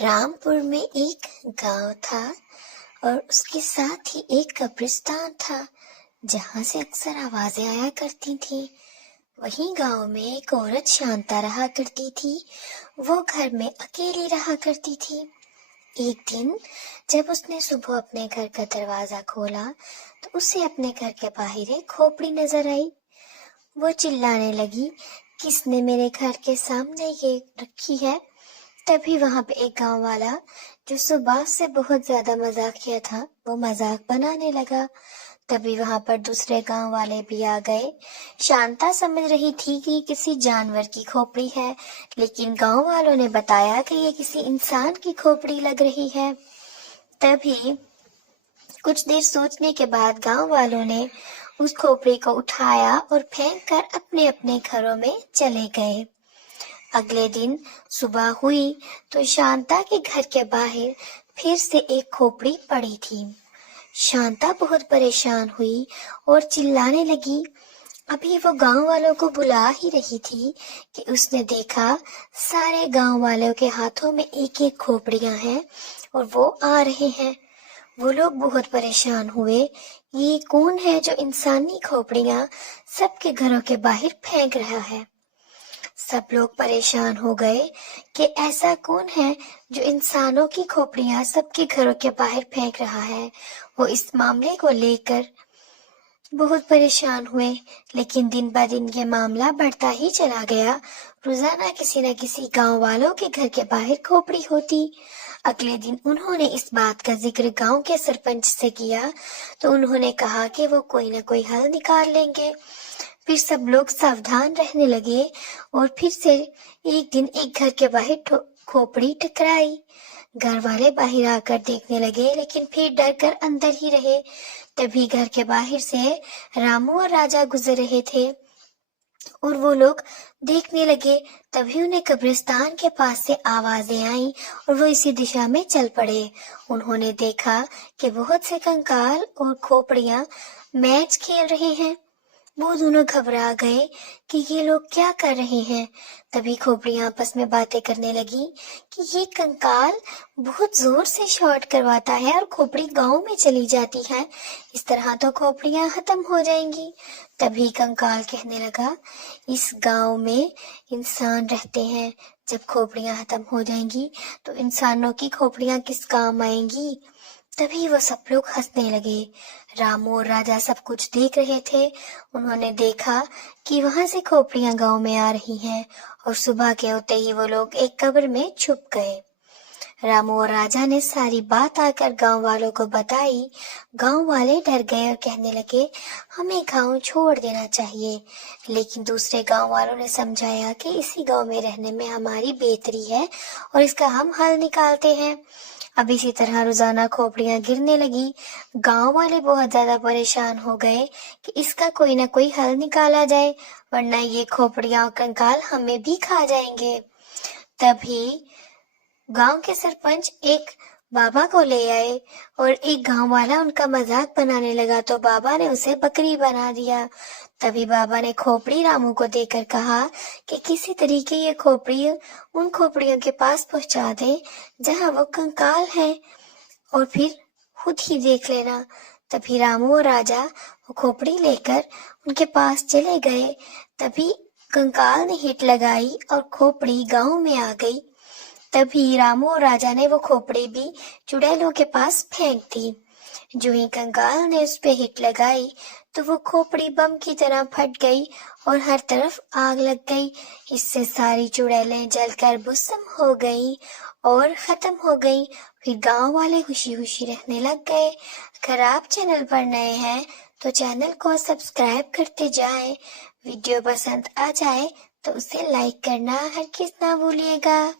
رامپور میں ایک گاؤں تھا اور اس کے ساتھ ہی ایک قبرستان تھا جہاں سے اکثر آوازیں آیا کرتی تھیں۔ وہیں گاؤں میں ایک عورت شانتا رہا کرتی تھی۔ وہ گھر میں اکیلی رہا کرتی تھی۔ ایک دن جب اس نے صبح اپنے گھر کا دروازہ کھولا تو اسے اپنے گھر کے باہر ایک کھوپڑی نظر آئی۔ وہ چلانے لگی، کس نے میرے گھر کے سامنے یہ رکھی ہے؟ تبھی وہاں پہ ایک گاؤں والا جو صبح سے بہت زیادہ مذاق کیا تھا وہ مذاق بنانے لگا۔ تبھی وہاں پر دوسرے گاؤں والے بھی آ گئے۔ شانتا سمجھ رہی تھی کہ یہ کسی جانور کی کھوپڑی ہے، لیکن گاؤں والوں نے بتایا کہ یہ کسی انسان کی کھوپڑی لگ رہی ہے۔ تبھی کچھ دیر سوچنے کے بعد گاؤں والوں نے اس کھوپڑی کو اٹھایا اور پھینک کر اپنے اپنے گھروں میں چلے گئے۔ اگلے دن صبح ہوئی تو شانتا کے گھر کے باہر پھر سے ایک کھوپڑی پڑی تھی۔ شانتا بہت پریشان ہوئی اور چلانے لگی۔ ابھی وہ گاؤں والوں کو بلا ہی رہی تھی کہ اس نے دیکھا سارے گاؤں والوں کے ہاتھوں میں ایک ایک کھوپڑیاں ہیں اور وہ آ رہے ہیں۔ وہ لوگ بہت پریشان ہوئے، یہ کون ہے جو انسانی کھوپڑیاں سب کے گھروں کے باہر پھینک رہا ہے؟ سب لوگ پریشان ہو گئے کہ ایسا کون ہے جو انسانوں کی کھوپڑیاں سب کے گھروں کے باہر پھینک رہا ہے۔ وہ اس معاملے کو لے کر بہت پریشان ہوئے، لیکن دن بہ دن یہ معاملہ بڑھتا ہی چلا گیا۔ روزانہ کسی نہ کسی گاؤں والوں کے گھر کے باہر کھوپڑی ہوتی۔ اگلے دن انہوں نے اس بات کا ذکر گاؤں کے سرپنچ سے کیا تو انہوں نے کہا کہ وہ کوئی نہ کوئی حل نکال لیں گے۔ پھر سب لوگ ساودھان رہنے لگے اور پھر سے ایک دن ایک گھر کے باہر کھوپڑی ٹکرائی۔ گھر والے باہر آ کر دیکھنے لگے لیکن پھر ڈر کر اندر ہی رہے۔ تبھی گھر کے باہر سے رامو اور راجا گزر رہے تھے اور وہ لوگ دیکھنے لگے۔ تبھی انہیں قبرستان کے پاس سے آوازیں آئیں اور وہ اسی دشا میں چل پڑے۔ انہوں نے دیکھا کہ بہت سے کنکال اور کھوپڑیاں میچ کھیل رہے ہیں۔ وہ دونوں گھبرا گئے کہ یہ لوگ کیا کر رہے ہیں۔ تبھی کھوپڑیاں آپس میں باتیں کرنے لگی کہ یہ کنکال بہت زور سے شاٹ کرواتا ہے اور کھوپڑی گاؤں میں چلی جاتی ہے، اس طرح تو کھوپڑیاں ختم ہو جائیں گی۔ تبھی کنکال کہنے لگا، اس گاؤں میں انسان رہتے ہیں، جب کھوپڑیاں ختم ہو جائیں گی تو انسانوں کی کھوپڑیاں کس کام آئیں گی؟ تبھی وہ سب لوگ ہنسنے لگے۔ رامو اور راجا سب کچھ دیکھ رہے تھے۔ انہوں نے دیکھا کہ وہاں سے کھوپڑیاں گاؤں میں آ رہی ہیں اور صبح کے ہوتے ہی وہ لوگ ایک قبر میں چھپ گئے۔ رامو اور راجا نے ساری بات آ کر گاؤں والوں کو بتائی۔ گاؤں والے ڈر گئے اور کہنے لگے ہمیں گاؤں چھوڑ دینا چاہیے، لیکن دوسرے گاؤں والوں نے سمجھایا کہ اسی گاؤں میں رہنے میں ہماری بہتری ہے اور اس کا ہم حل نکالتے ہیں۔ اب اسی طرح روزانہ کھوپڑیاں گرنے لگی۔ گاؤں والے بہت زیادہ پریشان ہو گئے کہ اس کا کوئی نہ کوئی حل نکالا جائے، ورنہ یہ کھوپڑیاں اور کنکال ہمیں بھی کھا جائیں گے۔ تبھی گاؤں کے سرپنچ ایک بابا کو لے آئے اور ایک گاؤں والا ان کا مذاق بنانے لگا تو بابا نے اسے بکری بنا دیا۔ تبھی بابا نے کھوپڑی رامو کو دے کر کہا کہ کسی طریقے یہ کھوپڑی ان کھوپڑیوں کے پاس پہنچا دے جہاں وہ کنکال ہے اور پھر خود ہی دیکھ لینا۔ تبھی رامو اور راجا وہ کھوپڑی لے کر ان کے پاس چلے گئے۔ تبھی کنکال نے ہٹ لگائی اور کھوپڑی گاؤں میں آ گئی۔ تبھی رامو اور راجا نے وہ کھوپڑی بھی چڑیلوں کے پاس پھینک دی۔ جو ہی کنکال نے اس پہ ہٹ لگائی تو وہ کھوپڑی بم کی طرح پھٹ گئی اور ہر طرف آگ لگ گئی۔ اس سے ساری چڑیلیں جل کر بھسم ہو گئیں اور ختم ہو گئیں۔ پھر گاؤں والے خوشی خوشی رہنے لگ گئے۔ اگر آپ چینل پر نئے ہیں تو چینل کو سبسکرائب کرتے جائیں۔ ویڈیو پسند آ جائے تو اسے لائک کرنا ہرگز نہ بھولیے گا۔